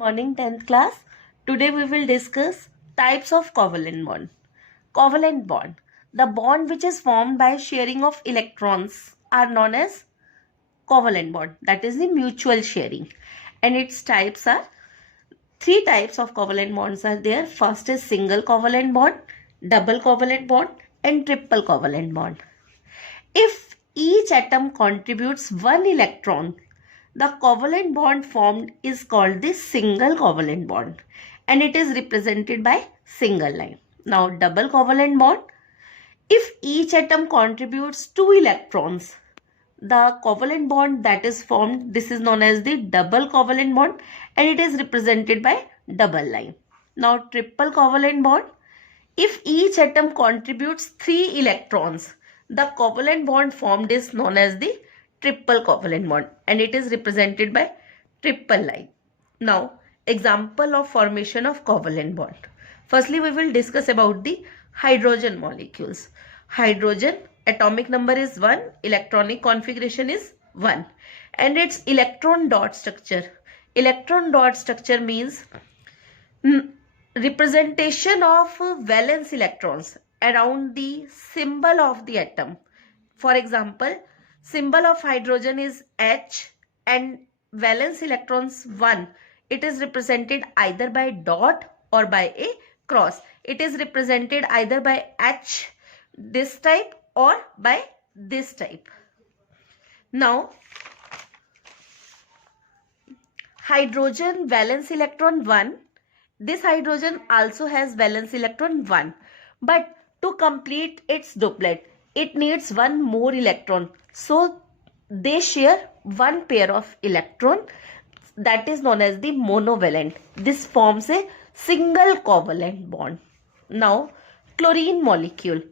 Morning 10th class. Today we will discuss types of covalent bond. Covalent bond. The bond which is formed by sharing of electrons are known as covalent bond. That is the mutual sharing. And its types are three types of covalent bonds are there. First is single covalent bond, double covalent bond and triple covalent bond. If each atom contributes one electron, the covalent bond formed is called the single covalent bond and it is represented by single line. Now double covalent bond, if each atom contributes two electrons, the covalent bond that is formed, this is known as the double covalent bond and it is represented by double line. Now triple covalent bond, if each atom contributes three electrons, the covalent bond formed is known as the triple covalent bond and it is represented by triple line. Now, example of formation of covalent bond. Firstly, we will discuss about the hydrogen molecules. Hydrogen atomic number is 1, electronic configuration is 1 and its electron dot structure. Electron dot structure means representation of valence electrons around the symbol of the atom. For example, symbol of hydrogen is H and valence electrons 1. It is represented either by dot or by a cross. It is represented either by H this type or by this type. Now, hydrogen valence electron 1. This hydrogen also has valence electron 1. But to complete its duplet, it needs one more electron. So they share one pair of electron, that is known as the monovalent. This forms a single covalent bond. Now chlorine molecule.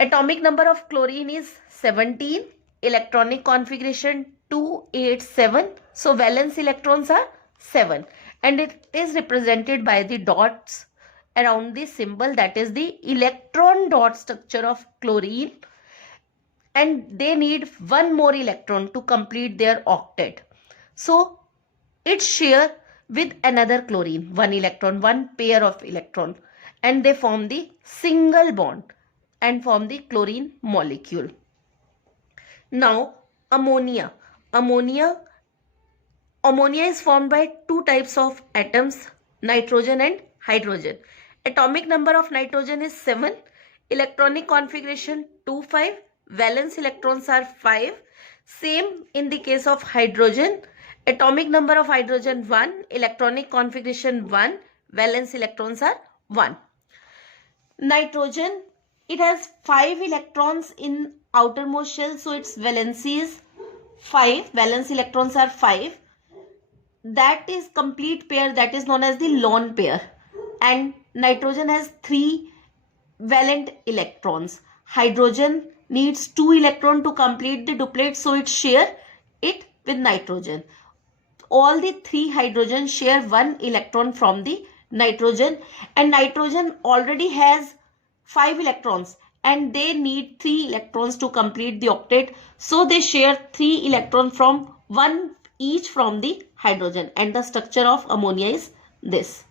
Atomic number of chlorine is 17. Electronic configuration 287. So valence electrons are 7 and it is represented by the dots around the symbol, that is the electron dot structure of chlorine, and they need one more electron to complete their octet. So it share with another chlorine one electron, one pair of electron, and they form the single bond and form the chlorine molecule. Now ammonia. Ammonia is formed by two types of atoms, nitrogen and hydrogen. Atomic number of nitrogen is 7, electronic configuration 25, valence electrons are 5. Same in the case of hydrogen. Atomic number of hydrogen 1, electronic configuration 1, valence electrons are 1. Nitrogen, it has 5 electrons in outermost shell, so its valency is 5, valence electrons are 5. That is complete pair, that is known as the lone pair, and nitrogen has 3 valent electrons. Hydrogen needs 2 electrons to complete the duplet, so it share it with nitrogen. All the 3 hydrogen share 1 electron from the nitrogen, and nitrogen already has 5 electrons and they need 3 electrons to complete the octet, so they share 3 electrons from 1 each from the hydrogen, and the structure of ammonia is this.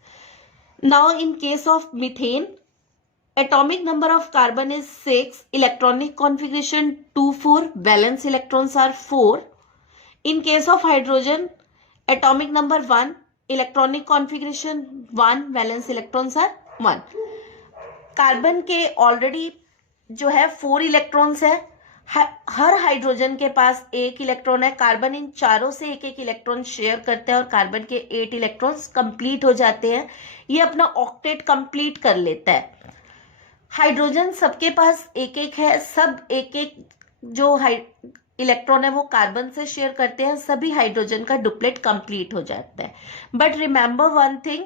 Now in case of methane, atomic number of carbon is 6, electronic configuration 2,4, valence electrons are 4. In case of hydrogen, atomic number 1, electronic configuration 1, valence electrons are 1. Carbon के already जो है 4 electrons है, हर hydrogen के पास 1 electron है. Carbon in चारों से एक एक इलेक्ट्रॉन शेयर करते हैं और कार्बन के 8 इलेक्ट्रॉन्स कंप्लीट हो जाते हैं. ये अपना ऑक्टेट कंप्लीट कर लेता है. हाइड्रोजन सबके पास एक एक है, सब एक एक जो इलेक्ट्रॉन है वो कार्बन से शेयर करते हैं, सभी हाइड्रोजन का डुप्लेट कंप्लीट हो जाता है. But remember one thing,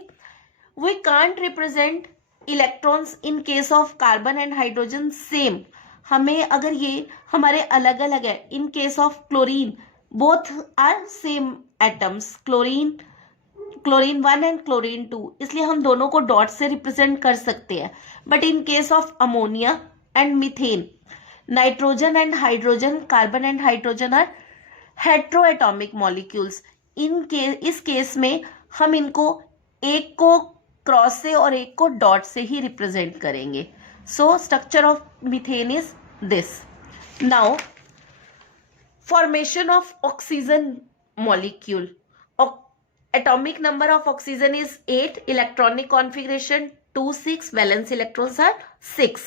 we can't represent electrons in case of carbon and hydrogen same. हमें अगर ये हमारे अलग अलग है, in case of chlorine both are same atoms, chlorine 1 and chlorine 2, इसलिए हम दोनों को डॉट से रिप्रेजेंट कर सकते हैं. But in case of ammonia and methane, nitrogen and hydrogen, carbon and hydrogen are heteroatomic molecules. इस केस में हम इनको एक को क्रॉस से और एक को डॉट से ही रिप्रेजेंट करेंगे. So structure of methane is this. Now formation of oxygen molecule. Atomic number of oxygen is 8, electronic configuration 2, 6, valence electrons are 6.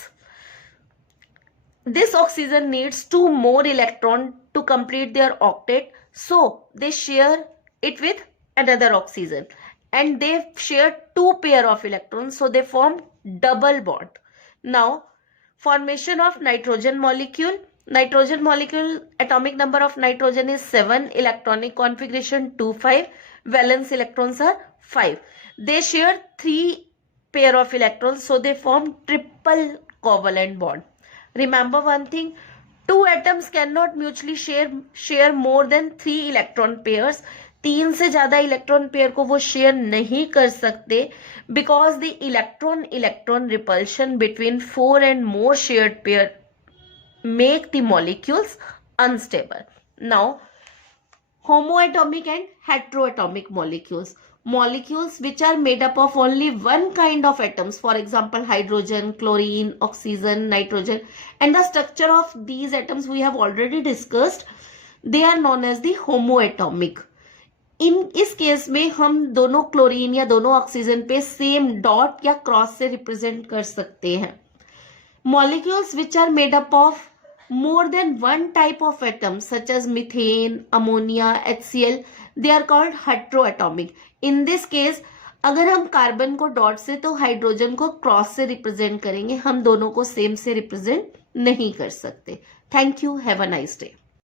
This oxygen needs 2 more electrons to complete their octet, so they share it with another oxygen and they share 2 pair of electrons, so they form double bond. Now formation of nitrogen molecule. Nitrogen molecule, atomic number of nitrogen is 7, electronic configuration 2, 5, valence electrons are 5. They share 3 pair of electrons, so they form triple covalent bond. Remember one thing, 2 atoms cannot mutually share more than 3 electron pairs. 3 से ज्यादा electron pair को वो share नहीं कर सकते, because the electron repulsion between 4 and more shared pair make the molecules unstable. Now homoatomic and heteroatomic molecules. Molecules which are made up of only one kind of atoms, for example hydrogen, chlorine, oxygen, nitrogen, and the structure of these atoms we have already discussed. They are known as the homoatomic. इस case में हम दोनों chlorine या दोनों oxygen पे same dot या cross से represent कर सकते हैं. Molecules which are made up of more than one type of atom such as methane, ammonia, HCl, they are called heteroatomic. In this case अगर हम कार्बन को डॉट से तो hydrogen को क्रॉस से रिप्रेजेंट करेंगे, हम दोनों को सेम से रिप्रेजेंट नहीं कर सकते. Thank you, have a nice day.